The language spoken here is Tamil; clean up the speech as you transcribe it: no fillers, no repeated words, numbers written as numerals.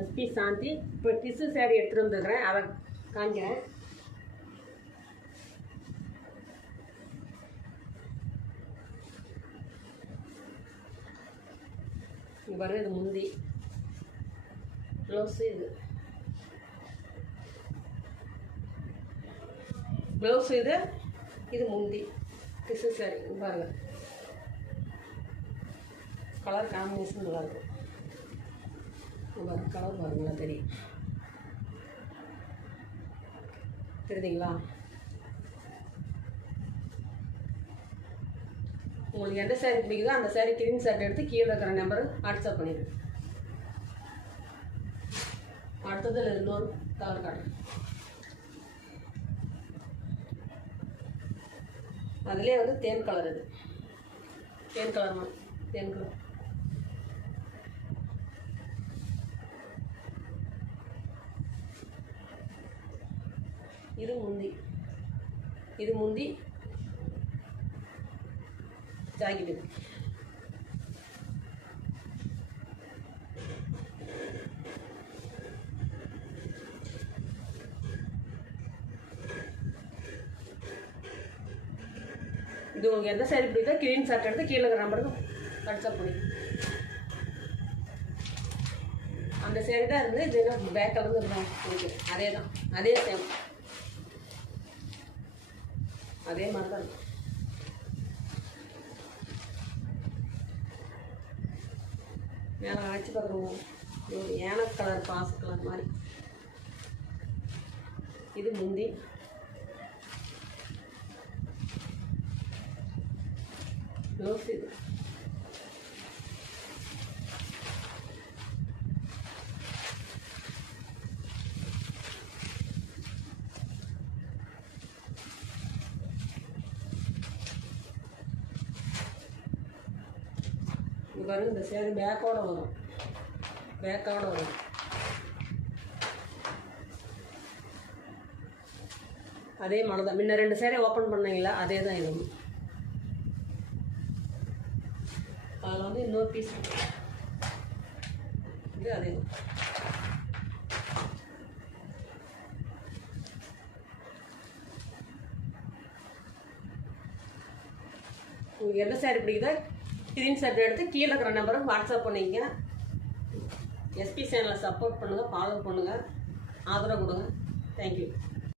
எஸ்பி சாந்தி. இப்போ டிஷ்யூ சாரி எடுத்துகிட்டு வந்துருக்கிறேன், அதை காமிக்கிறேன். இங்கே பாருங்கள், இது முந்தி, ப்ளவுஸு. ப்ளவுஸு இது முந்தி. டிஷ்யூ சாரி பாருங்கள், கலர் காம்பினேஷன் நல்லாயிருக்கும். கலர் பாருங்களா, தெரியும், தெரியுதுங்களா? உங்களுக்கு எந்த சாரீ பிடிக்குதோ அந்த சாரீ கிரீன் ஷர்ட் எடுத்து கீழே இருக்கிற நம்பர் வாட்ஸ்அப் பண்ணிடுங்க. அடுத்தது இன்னொரு கலர் காட்டுறேன். அதுலேயே வந்து தேன் கலர், இது தேன் கலர், தேன் கலர். இது முந்தி, இது முந்தி ஜாக்கெட்டு. இது உங்களுக்கு எந்த சாரி பிடிக்குதோ கிரீன் ஷர்ட் எடுத்து கீழே இருக்கிற நம்பருக்கு வாட்ஸ்அப் பண்ணிடுங்க. அந்த சாரி தான் இருந்தது, இது என்ன பேக் கலந்து இருந்தாங்க உங்களுக்கு. அதே தான், அதே சேம், அதே மாதிரி தான் இருக்கும். மேலே அழைச்சி பார்க்குறோம், ஒரு ஏன கலர், பாஸ் கலர் மாதிரி. இது முந்தி, ப்ளவுஸ். இது பாருங்க, இந்த சேரீ பேக்கோட வரும், பேக்கோட வரும். அதே மாதிரி தான், முன்ன 2 சேரீ ஓப்பன் பண்ணீங்களா, அதே தான். இது அதில் வந்து இன்னொரு பீஸ், இது அதே தான். உங்களுக்கு எந்த சாரீ பிடிக்குதோ கிரீன் ஷர்ட் எடுத்து கீழே இருக்கிற நம்பருக்கு வாட்ஸ்அப் பண்ணிங்க. எஸ்பி சேனலை சப்போர்ட் பண்ணுங்கள், ஃபாலோ பண்ணுங்கள், ஆதரவு கொடுங்க. தேங்க்யூ.